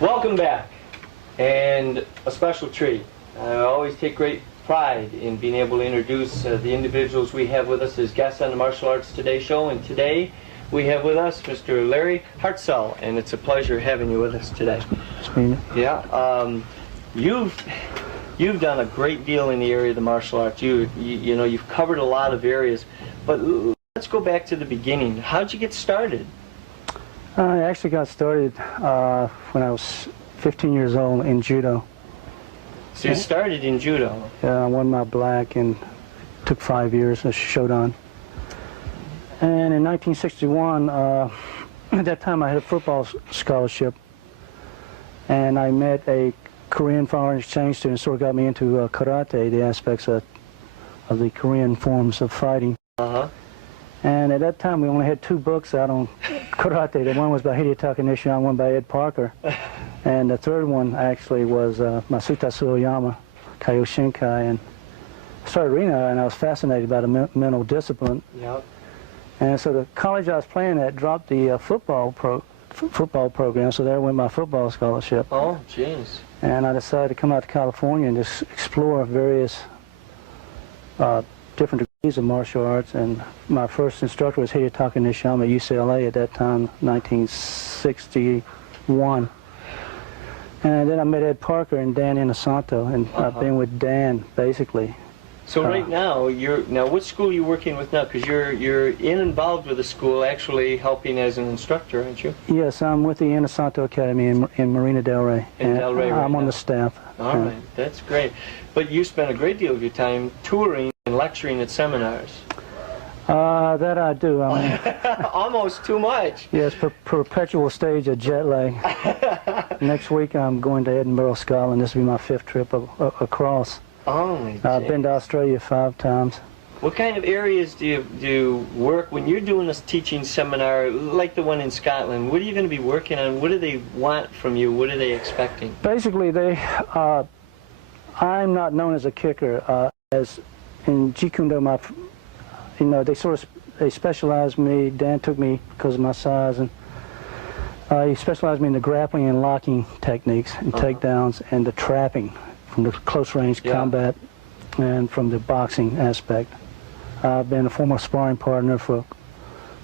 Welcome back, and a special treat. I always take great pride in being able to introduce the individuals we have with us as guests on the Martial Arts Today show, and today we have with us Mr. Larry Hartsell, and it's a pleasure having you with us today. Yeah, you've done a great deal in the area of the martial arts. You know, you've covered a lot of areas, but let's go back to the beginning. How'd you get started? I actually got started when I was 15 years old in judo. So you started in judo? Yeah, I won my black and took 5 years as Shodan. And in 1961, at that time I had a football scholarship, and I met a Korean foreign exchange student, sort of got me into karate, the aspects of the Korean forms of fighting. And at that time, we only had 2 books out on karate. The one was by Hidetaka Nishiyama, one by Ed Parker. And the third one actually was Masuta Tsuyoyama, Kaioshinkai. And I started reading that, and I was fascinated by the mental discipline. Yep. And so the college I was playing at dropped the football program, so there went my football scholarship. Oh, jeez. And I decided to come out to California and just explore various different degrees of martial arts, and my first instructor was Hidetaka Nishiyama at UCLA at that time, 1961. And then I met Ed Parker and Dan Inosanto, and I've been with Dan basically. So right now, what school are you working with now? Because you're involved with the school, actually helping as an instructor, aren't you? Yes, I'm with the Inosanto Academy in Marina Del Rey. In Del Rey, right I'm on now. the staff. All right, that's great. But you spend a great deal of your time touring and lecturing at seminars. That I do. I mean, almost too much. Yes, perpetual stage of jet lag. Next week I'm going to Edinburgh, Scotland. This will be my 5th trip across. Oh, my I've been to Australia 5 times. What kind of areas do you work when you're doing this teaching seminar, like the one in Scotland? What are you going to be working on? What do they want from you? What are they expecting? Basically, I'm not known as a kicker. As in Jeet Kune Do, they specialized me. Dan took me because of my size, and he specialized me in the grappling and locking techniques and takedowns and the trapping from the close range combat and from the boxing aspect. I've been a former sparring partner for a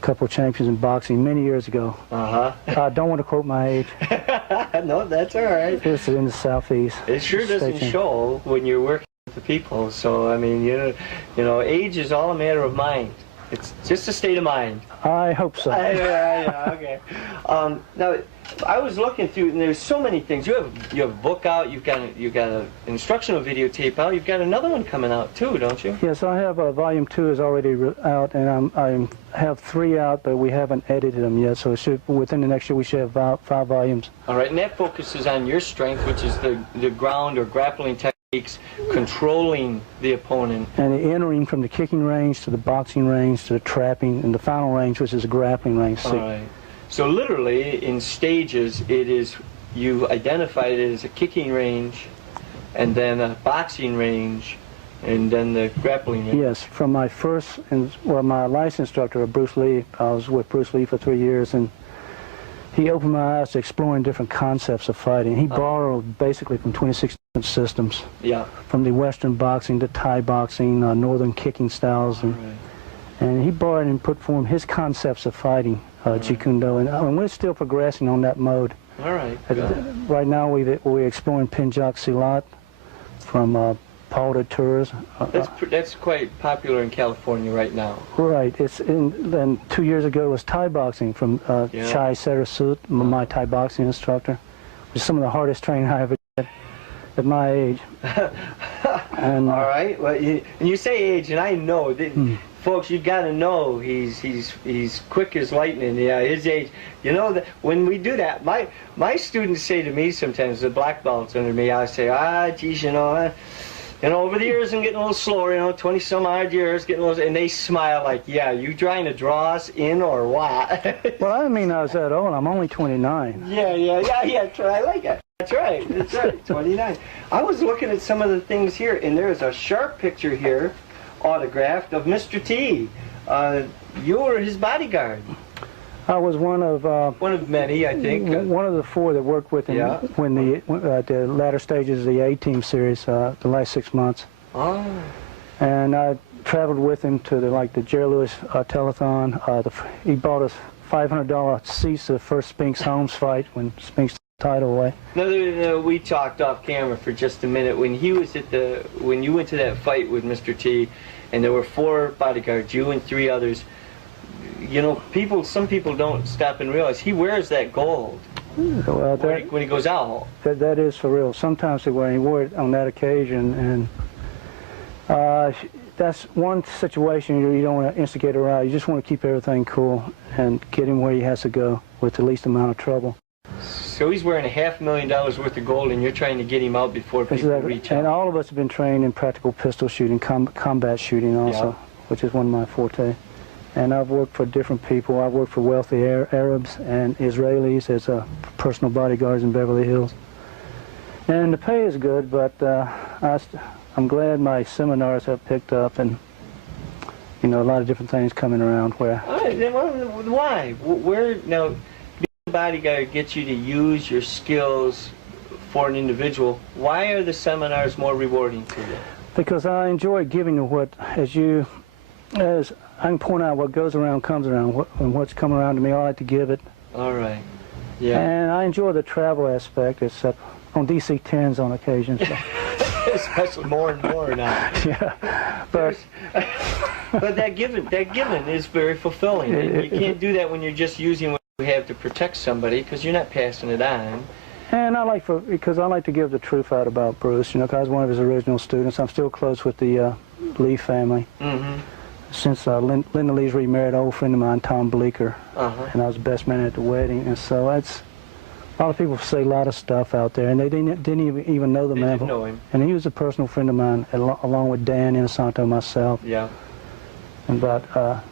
couple of champions in boxing many years ago. I don't want to quote my age. No, that's all right. This is in the Southeast. It sure doesn't show when you're working with the people. So, I mean, you know, age is all a matter of mind. It's just a state of mind. I hope so. Yeah, okay. Now, I was looking through, and there's so many things. You have a book out. You've got an instructional videotape out. You've got another one coming out too, don't you? Yes, I have volume 2 is already out, and I have 3 out, but we haven't edited them yet. So within the next year we should have 5 volumes. All right, and that focuses on your strength, which is the ground or grappling techniques, controlling the opponent. And the entering from the kicking range to the boxing range to the trapping, and the final range, which is a grappling range. All right. So literally, in stages, you identified it as a kicking range, and then a boxing range, and then the grappling range. Yes, from my my license instructor, Bruce Lee. I was with Bruce Lee for 3 years, and he opened my eyes to exploring different concepts of fighting. He borrowed basically from 26 different systems. Yeah. From the Western boxing to Thai boxing, Northern kicking styles, and he borrowed and put form his concepts of fighting. Jeet Kune Do, and we're still progressing on that mode. All right. Right now we're exploring Pinjak Silat from Paul de Tours. That's quite popular in California right now. Right. Then 2 years ago it was Thai boxing from Chai Sarasut, my Thai boxing instructor, which is some of the hardest training I ever did at my age. And, all right. Well, you say age, and I know that. Folks, you got to know he's quick as lightning. Yeah, his age. You know that when we do that, my students say to me sometimes, the black belts under me, I say, geez, over the years I'm getting a little slower. 20-some-odd years, getting a little, and they smile like, yeah, you trying to draw us in or what? Well, I didn't mean I was that old. I'm only 29. Yeah. I like it. That's right. 29. I was looking at some of the things here, and there's a sharp picture here, autographed, of Mr. T. You were his bodyguard. I was one of many, I think. One of the four that worked with him when the latter stages of the A-Team series, the last 6 months. Oh. And I traveled with him to the Jerry Lewis telethon. He bought us $500 seats to the first Spinks Holmes fight when Spinks took the title away. No, we talked off camera for just a minute. When he was when you went to that fight with Mr. T, and there were 4 bodyguards, you and 3 others. You know, some people don't stop and realize he wears that gold. Well, when he goes out. That is for real. Sometimes when he wore it on that occasion, and that's one situation you don't want to instigate a riot. You just want to keep everything cool and get him where he has to go with the least amount of trouble. So he's wearing $500,000 worth of gold, and you're trying to get him out before people reach out. And all of us have been trained in practical pistol shooting, combat shooting also, which is one of my forte. And I've worked for different people. I've worked for wealthy Arabs and Israelis as personal bodyguards in Beverly Hills. And the pay is good, but I'm glad my seminars have picked up, and a lot of different things coming around where. Why? Now, being a bodyguard gets you to use your skills for an individual. Why are the seminars more rewarding to you? Because I enjoy giving as I can point out what goes around comes around, and what's come around to me, I like to give it. All right. Yeah. And I enjoy the travel aspect, except on DC-10s on occasion. So. Especially more and more now. Yeah. But that given is very fulfilling. You can't do that when you're just using what you have to protect somebody, because you're not passing it on. And because I like to give the truth out about Bruce, because I was one of his original students. I'm still close with the Lee family. Mm-hmm. Since Linda Lee's remarried an old friend of mine, Tom Bleeker, and I was the best man at the wedding. And so a lot of people say a lot of stuff out there, and they didn't even know the man. Didn't know him. And he was a personal friend of mine, along with Dan Inosanto, myself. Yeah. And about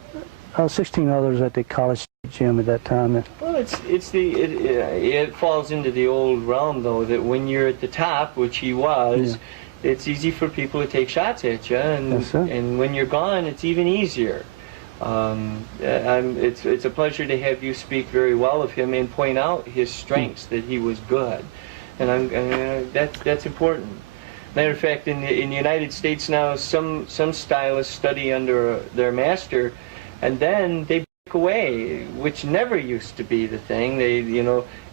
16 others at the college gym at that time. Well, it falls into the old realm, though, that when you're at the top, which he was. Yeah. It's easy for people to take shots at you, and when you're gone, it's even easier. It's a pleasure to have you speak very well of him and point out his strengths, that he was good, and that's important. Matter of fact, in the United States now, some stylists study under their master, and then they break away, which never used to be the thing.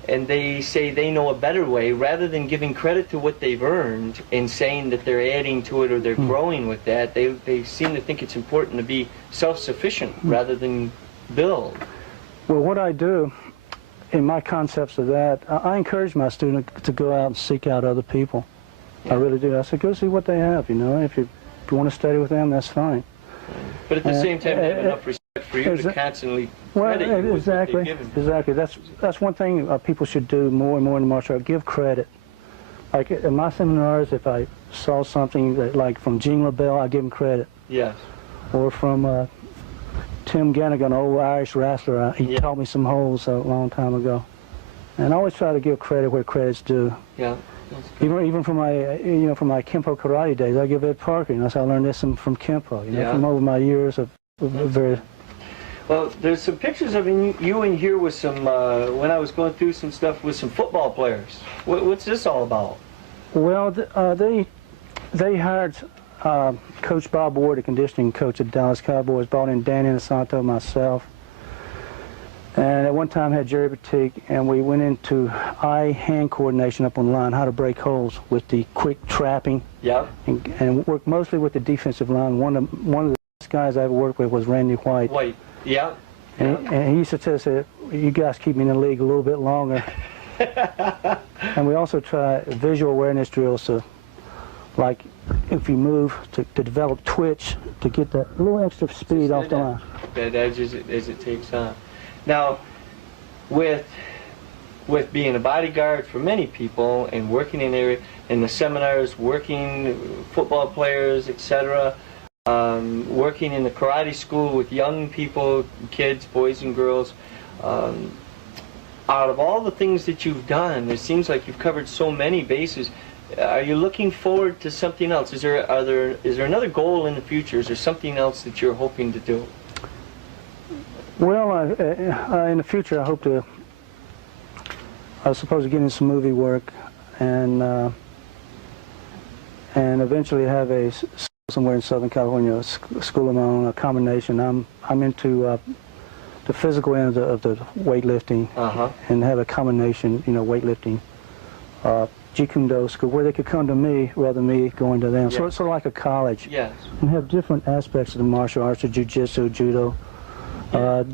And they say they know a better way, rather than giving credit to what they've earned and saying that they're adding to it or they're growing with that. They seem to think it's important to be self-sufficient rather than build. Well, what I do in my concepts of that, I encourage my students to go out and seek out other people. Yeah. I really do. I say, go see what they have, If you want to study with them, that's fine. But at the same time, they have enough respect for you to constantly credit you with what they've given. Exactly. That's one thing people should do more and more in the martial art. Give credit. Like in my seminars, if I saw something like from Gene LaBelle, I give him credit. Yes. Or from Tim Gannigan, an old Irish wrestler. He taught me some holds a long time ago. And I always try to give credit where credit's due. Yeah. Even from my from my Kempo karate days, I give Ed Parker. I learned this from Kempo. From over my years of very. Well, there's some pictures of you in here with some, when I was going through some stuff with some football players. What's this all about? Well, they hired Coach Bob Ward, the conditioning coach at Dallas Cowboys, brought in Dan Inosanto, myself. And at one time had Jerry Batik, and we went into eye-hand coordination up on the line, how to break holes with the quick trapping. Yeah. And worked mostly with the defensive line. One of the best guys I ever worked with was Randy White. Yeah. And he used to tell us that you guys keep me in the league a little bit longer. And we also try visual awareness drills to, like, if you move, to develop twitch, to get that little extra speed off the line. That edge as it takes on. Now, with being a bodyguard for many people and working in the seminars, working football players, etc., working in the karate school with young people, kids, boys and girls, out of all the things that you've done, it seems like you've covered so many bases. Are you looking forward to something else? Is there another goal in the future? Is there something else that you're hoping to do? Well, in the future, I hope to, I suppose, get into some movie work, and eventually have somewhere in Southern California, a school of my own, a combination. I'm into the physical end of the weightlifting, and have a combination, weightlifting, Jeet Kune Do school, where they could come to me rather than me going to them. Yes. So it's sort of like a college. Yes. And have different aspects of the martial arts, the jiu-jitsu, judo,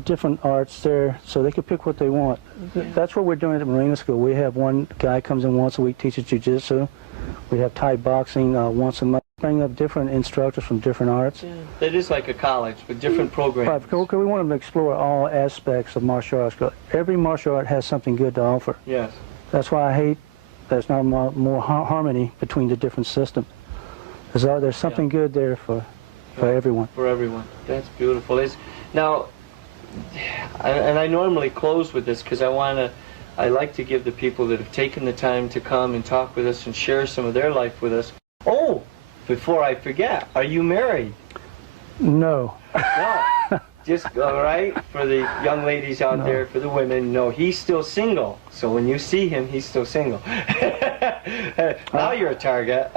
different arts there, so they could pick what they want. That's what we're doing at the Marina School. We have one guy comes in once a week, teaches jiu-jitsu. We have Thai boxing once a month. Bring up different instructors from different arts. Yeah. It is like a college with different programs. Right, because we want to explore all aspects of martial arts. Every martial art has something good to offer. Yes. That's why I hate there's not more harmony between the different systems. There's something good there for everyone. For everyone. That's beautiful. Now, and I normally close with this because I like to give the people that have taken the time to come and talk with us and share some of their life with us. Oh, before I forget, are you married? No. No. Just, all right, for the young ladies out there, for the women, no, he's still single. So when you see him, he's still single. Now you're a target.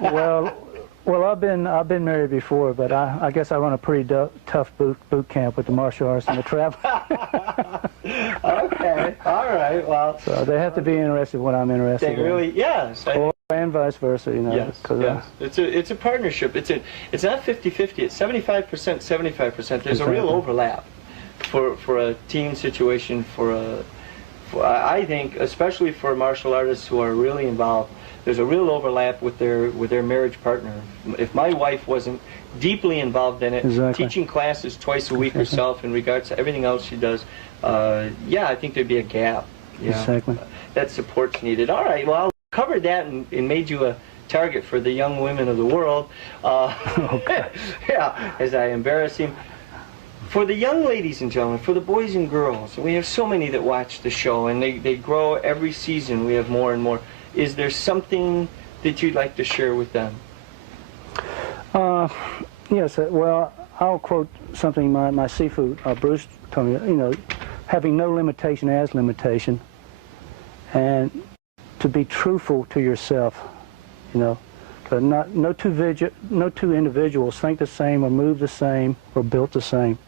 Well, I've been married before, but I guess I run a pretty tough boot camp with the martial arts and the travel. Okay, all right, well. So they have to be interested in what I'm interested in. They really, yes. And vice versa, Yes, yes. It's a partnership. It's not 50-50. It's 75%, 75%. There's a real overlap for a team situation. I think, especially for martial artists who are really involved, there's a real overlap with their marriage partner. If my wife wasn't deeply involved in it, teaching classes twice a week herself in regards to everything else she does, yeah, I think there'd be a gap. Yeah. Exactly. That support's needed. All right, well, I'll cover that and made you a target for the young women of the world. Yeah, as I embarrass him. For the young ladies and gentlemen, for the boys and girls, we have so many that watch the show, and they grow every season. We have more and more. Is there something that you'd like to share with them? Yes, well, I'll quote something my SiFu, Bruce, told me, having no limitation as limitation, and to be truthful to yourself, because no two individuals think the same or move the same or built the same.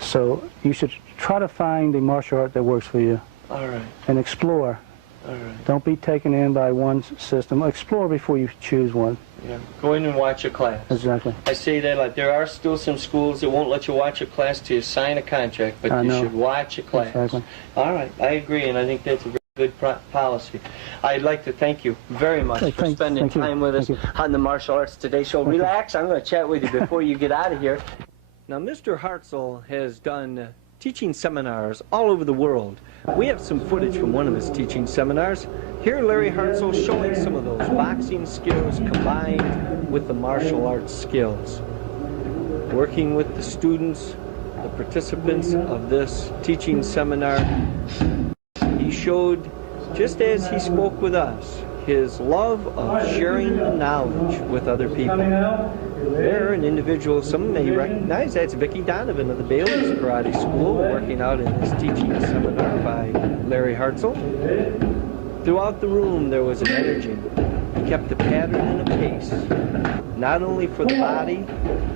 So you should try to find the martial art that works for you. All right. And explore. All right. Don't be taken in by one system. Explore before you choose one. Yeah. Go in and watch a class. Exactly. I say that like there are still some schools that won't let you watch a class till you sign a contract, but you should watch a class. Exactly. All right. I agree, and I think that's a very good policy. I'd like to thank you very much for spending time with us on the Martial Arts Today show. Relax. I'm going to chat with you before you get out of here. Now, Mr. Hartsell has done teaching seminars all over the world. We have some footage from one of his teaching seminars. Here, Larry Hartsell showing some of those boxing skills combined with the martial arts skills. Working with the students, the participants of this teaching seminar, he showed, just as he spoke with us, his love of sharing the knowledge with other people. There, an individual, some may recognize that's Vicki Donovan of the Bailey's Karate School, working out in this teaching seminar by Larry Hartsell. Throughout the room, there was an energy. He kept a pattern and a pace, not only for the body,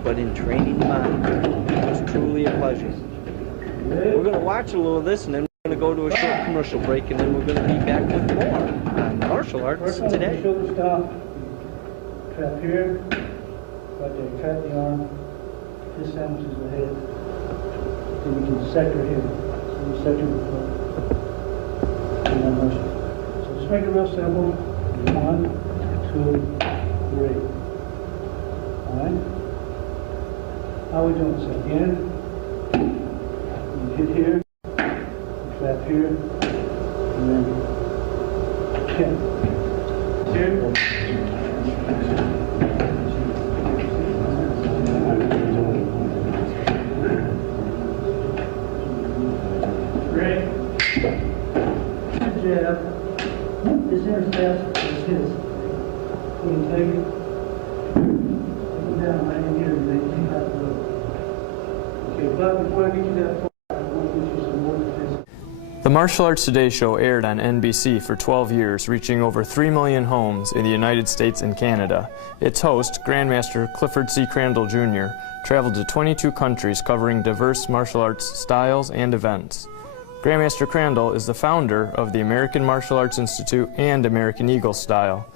but in training the mind. It was truly a pleasure. We're going to watch a little of this, and then we're going to go to a short commercial break, and then we're going to be back with more on Martial Arts Today. Shoulder stop. Trap here. Right there, trap the arm. This sandwiches the head. Then we can sector here. So we sector the foot. And then motion. So let's make it real simple. 1, 2, 3. Alright? How are we doing? So again, you hit here, trap here, and then kick. Here. Jab. This intercept is his. We can take it. Take it down right in here and then keep out the loop. Okay, The Martial Arts Today show aired on NBC for 12 years, reaching over 3 million homes in the United States and Canada. Its host, Grandmaster Clifford C. Crandall Jr., traveled to 22 countries covering diverse martial arts styles and events. Grandmaster Crandall is the founder of the American Martial Arts Institute and American Eagle Style.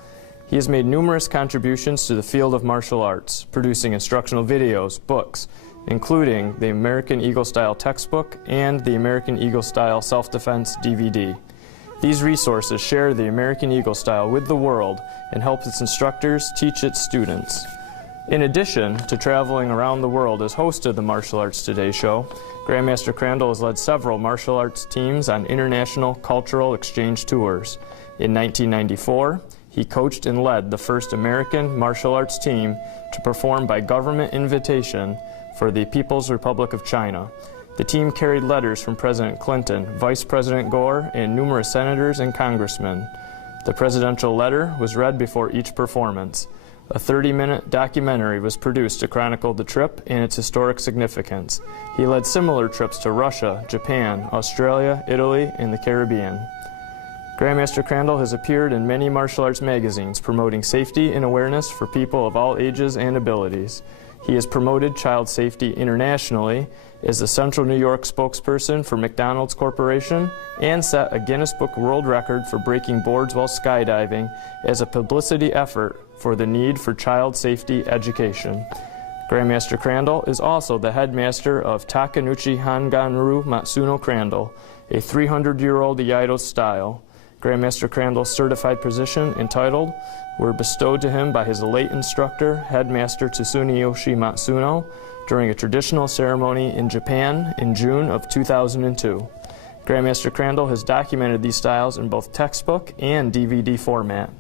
He has made numerous contributions to the field of martial arts, producing instructional videos, books, including the American Eagle Style textbook and the American Eagle Style self-defense DVD. These resources share the American Eagle Style with the world and help its instructors teach its students. In addition to traveling around the world as host of the Martial Arts Today show, Grandmaster Crandall has led several martial arts teams on international cultural exchange tours. In 1994, he coached and led the first American martial arts team to perform by government invitation for the People's Republic of China. The team carried letters from President Clinton, Vice President Gore, and numerous senators and congressmen. The presidential letter was read before each performance. A 30-minute documentary was produced to chronicle the trip and its historic significance. He led similar trips to Russia, Japan, Australia, Italy, and the Caribbean. Grandmaster Crandall has appeared in many martial arts magazines promoting safety and awareness for people of all ages and abilities. He has promoted child safety internationally, is the Central New York spokesperson for McDonald's Corporation, and set a Guinness Book World Record for breaking boards while skydiving as a publicity effort for the need for child safety education. Grandmaster Crandall is also the headmaster of Takenouchi Hanganru Matsuno Crandall, a 300-year-old Iaido style. Grandmaster Crandall's certified position and title were bestowed to him by his late instructor, Headmaster Tsuneyoshi Matsuno, during a traditional ceremony in Japan in June of 2002. Grandmaster Crandall has documented these styles in both textbook and DVD format.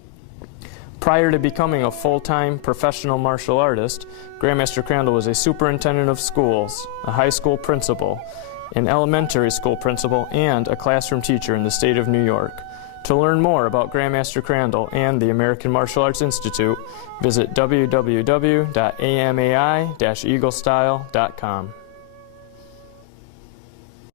Prior to becoming a full-time professional martial artist, Grandmaster Crandall was a superintendent of schools, a high school principal, an elementary school principal, and a classroom teacher in the state of New York. To learn more about Grandmaster Crandall and the American Martial Arts Institute, visit www.amai-eaglestyle.com.